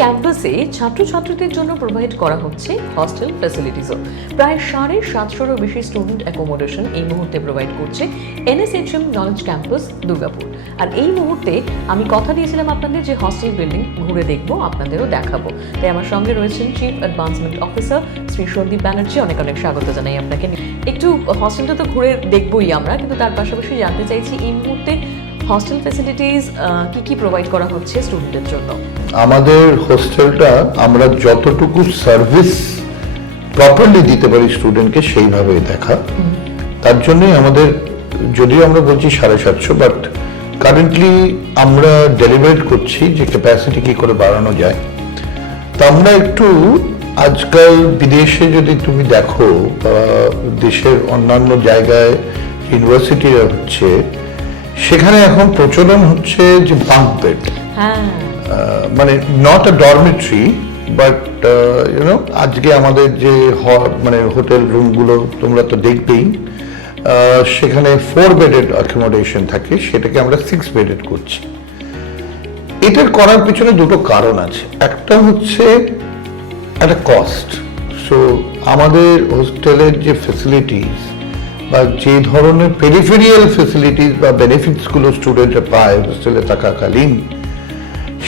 ক্যাম্পাসে ছাত্রছাত্রীদের জন্য প্রোভাইড করা হচ্ছে হস্টেল ফ্যাসিলিটিসও। প্রায় 750-এরও বেশি স্টুডেন্ট অ্যাকোমোডেশন এই মুহূর্তে প্রোভাইড করছে NSHM নলেজ ক্যাম্পাস দুর্গাপুর। আর এই মুহূর্তে আমি কথা দিয়েছিলাম আপনাদের যে হস্টেল বিল্ডিং ঘুরে দেখবো, আপনাদেরও দেখাবো। তাই আমার সঙ্গে রয়েছেন chief advancement officer Shri Sandeep Banerjee. অনেক অনেক স্বাগত জানাই আপনাকে। একটু হস্টেলটা তো ঘুরে দেখবোই আমরা, কিন্তু তার পাশাপাশি জানতে চাইছি এই মুহূর্তে হস্টেল ফ্যাসিলিটিস কি প্রোভাইড করা হচ্ছে স্টুডেন্টদের জন্য। আমাদের হোস্টেলটা আমরা যতটুকু সার্ভিস প্রপারলি দিতে পারি স্টুডেন্টকে সেইভাবে দেখা। তার জন্যই আমাদের, যদিও আমরা বলছি 750, বাট কারেন্টলি আমরা ডেলিভারেট করছি যে ক্যাপাসিটি কি করে বাড়ানো যায়। তো আমরা একটু আজকাল বিদেশে যদি তুমি দেখো, দেশের অন্যান্য জায়গায় ইউনিভার্সিটি হচ্ছে, সেখানে এখন প্রচলন হচ্ছে যে বাঙ্ক বেড, মানে not a dormitory but YONO, আজকে আমাদের যে মানে হোটেল রুমগুলো তোমরা তো দেখবেই, সেখানে 4 বেডেড অ্যাকোমোডেশন থাকে, সেটাকে আমরা 6 বেডেড করছি। এটার করার পিছনে দুটো কারণ আছে। একটা হচ্ছে একটা কস্ট। সো আমাদের হোস্টেলের যে ফ্যাসিলিটিস বা যে ধরনের পেরিফেরিয়াল ফ্যাসিলিটিস বা বেনিফিটসগুলো স্টুডেন্টরা পায় হোস্টেলে থাকাকালীন,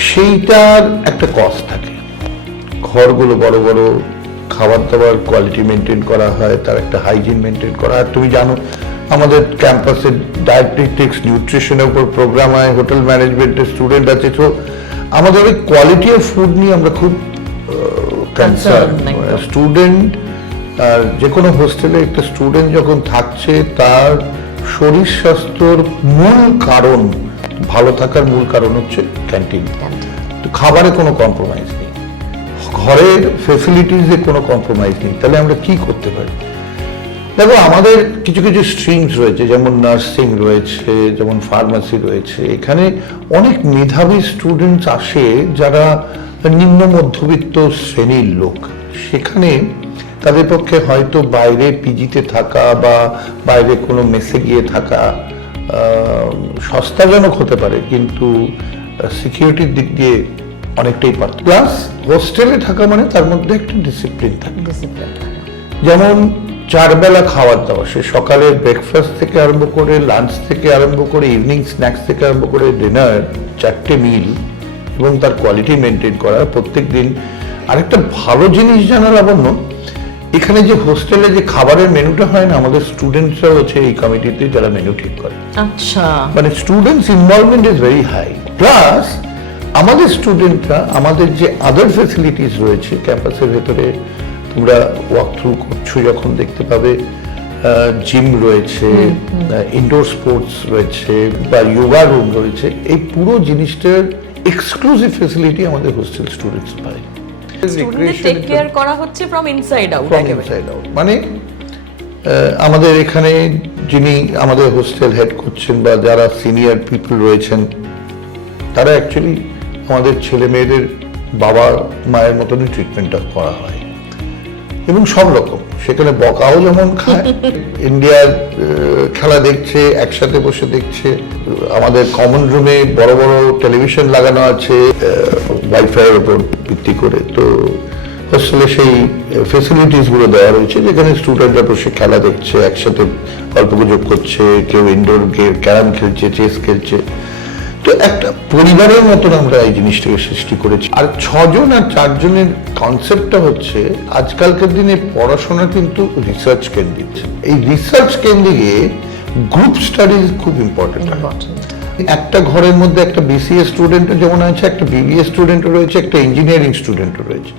সেইটার একটা কস্ট থাকে। ঘরগুলো বড় বড়, খাবার দাবার কোয়ালিটি মেনটেন করা হয়, তার একটা হাইজিন মেনটেন করা। আর তুমি জানো আমাদের ক্যাম্পাসে ডায়েটেটিক্স নিউট্রিশনের উপর প্রোগ্রাম হয়, হোটেল ম্যানেজমেন্টের স্টুডেন্ট আছে। তো আমাদের ওই কোয়ালিটি অফ ফুড নিয়ে আমরা খুব কনসার্ন। স্টুডেন্ট, আর যে কোনো হোস্টেলে একটা স্টুডেন্ট যখন থাকছে, তার শরীর স্বাস্থ্যর মূল কারণ, ভালো থাকার মূল কারণ হচ্ছে ক্যান্টিন। তো খাবারে কোনো কম্প্রোমাইজ নেই, ঘরের ফেসিলিটিসে কোনো কম্প্রোমাইজ নেই। তাহলে আমরা কি করতে পারি? দেখো, আমাদের কিছু কিছু স্ট্রিমস রয়েছে, যেমন নার্সিং রয়েছে, যেমন ফার্মাসি রয়েছে। এখানে অনেক মেধাবী স্টুডেন্টস আসে যারা নিম্ন মধ্যবিত্ত শ্রেণীর লোক। সেখানে তাদের পক্ষে হয়তো বাইরে পিজিতে থাকা বা বাইরে কোনো মেসে গিয়ে থাকা সস্তাজনক হতে পারে, কিন্তু সিকিউরিটির দিক দিয়ে অনেকটাই পার্থক্য। প্লাস হোস্টেলে থাকা মানে তার মধ্যে একটা ডিসিপ্লিন থাকে। যেমন 4 বেলা খাবার দাওয়া, সে সকালে ব্রেকফাস্ট থেকে আরম্ভ করে, লাঞ্চ থেকে আরম্ভ করে, ইভিনিং স্ন্যাক্স থেকে আরম্ভ করে ডিনার, 4টে মিল, এবং তার কোয়ালিটি মেনটেন করা প্রত্যেক দিন। আরেকটা ভালো জিনিস জানার লাবণ্য, এখানে যে হোস্টেলে যে খাবারের মেনুটা হয় না, আমাদের স্টুডেন্টসরাও আছে এই কমিটিতে যারা মেনু ঠিক করে। আচ্ছা, মানে students involvement is very high. Plus আমাদের স্টুডেন্টরা আমাদের যে আদার ফ্যাসিলিটিস রয়েছে ক্যাম্পাসের ভেতরে, তোমরা ওয়াক থ্রু করছো যখন দেখতে পাবে, জিম রয়েছে, ইনডোর স্পোর্টস রয়েছে, বা যোগা রুম রয়েছে। এই পুরো জিনিসটার এক্সক্লুসিভ ফ্যাসিলিটি আমাদের হোস্টেল স্টুডেন্টস পায়। টেক কেয়ার করা হচ্ছে ফ্রম ইনসাইড আউট। মানে আমাদের এখানে যিনি আমাদের হোস্টেল হেড করছেন বা যারা সিনিয়র পিপল রয়েছেন, তারা অ্যাকচুয়ালি আমাদের ছেলে মেয়েদের বাবা মায়ের মতনই ট্রিটমেন্টটা করা হয়, এবং সব রকম। সেখানে বকাও যেমন খায়, ইন্ডিয়ার খেলা দেখছে, একসাথে বসে দেখছে। আমাদের কমন রুমে বড় বড় টেলিভিশন লাগানো আছে ওয়াইফাইয়ের উপর ভিত্তি করে। তো হোস্টেলে সেই ফেসিলিটিসগুলো দেওয়া রয়েছে, যেখানে স্টুডেন্টরা বসে খেলা দেখছে, একসাথে গল্পগুজব করছে, কেউ ইনডোর ক্যারাম খেলছে, চেস খেলছে। তো একটা পরিবারের মতন আমরা এই জিনিসটাকে সৃষ্টি করেছি। আর 6 জন আর 4 জনের কনসেপ্টটা হচ্ছে, আজকালকার দিনে পড়াশোনা কিন্তু রিসার্চ কেন্দ্রিক। এই রিসার্চ কেন্দ্রিকে গ্রুপ স্টাডিজ খুব ইম্পর্টেন্ট। একটা ঘরের মধ্যে একটা বিসিএ স্টুডেন্টও যেমন আছে, একটা বিবিএ স্টুডেন্টও রয়েছে, একটা ইঞ্জিনিয়ারিং স্টুডেন্টও রয়েছে।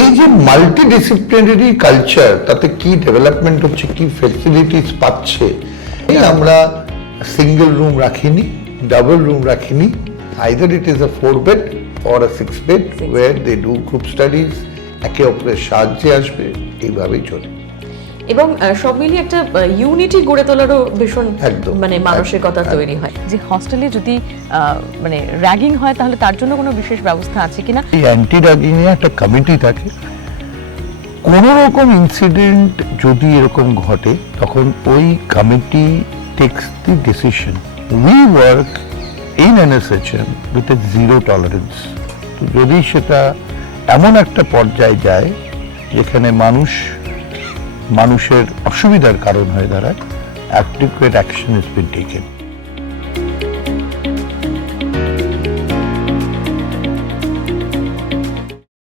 এই যে মাল্টি ডিসিপ্লিনারি কালচার, তাতে কি ডেভেলপমেন্ট হচ্ছে, কি ফ্যাসিলিটিস পাচ্ছে। এই আমরা সিঙ্গেল রুম রাখিনি, ডাবল রুম রাখিনি, either it is a 4 bed or a 6 bed where they do group studies, একে অপরের সাহায্যে আসবে, এইভাবেই চলে। এবং সব মিলিয়ে একটা ইউনিটি গড়ে তোলারও ভীষণ মানে মানসিকতা তৈরি হয়। যে হস্টেলে যদি মানে র্যাগিং হয়, তাহলে তার জন্য কোনো বিশেষ ব্যবস্থা আছে কিনা? এই অ্যান্টি র্যাগিং এ একটা কমিটি থাকে। কোনো রকম ইনসিডেন্ট যদি এরকম ঘটে, তখন ওই committee takes the decision. We work in NSHM with a zero tolerance. কিন্তু যদি সেটা এমন একটা পর্যায়ে যায় যেখানে মানুষের অসুবিধার কারণ হয়ে দাঁড়ায়, অ্যাডকুয়েট অ্যাকশন ইজ বিন টেকেন।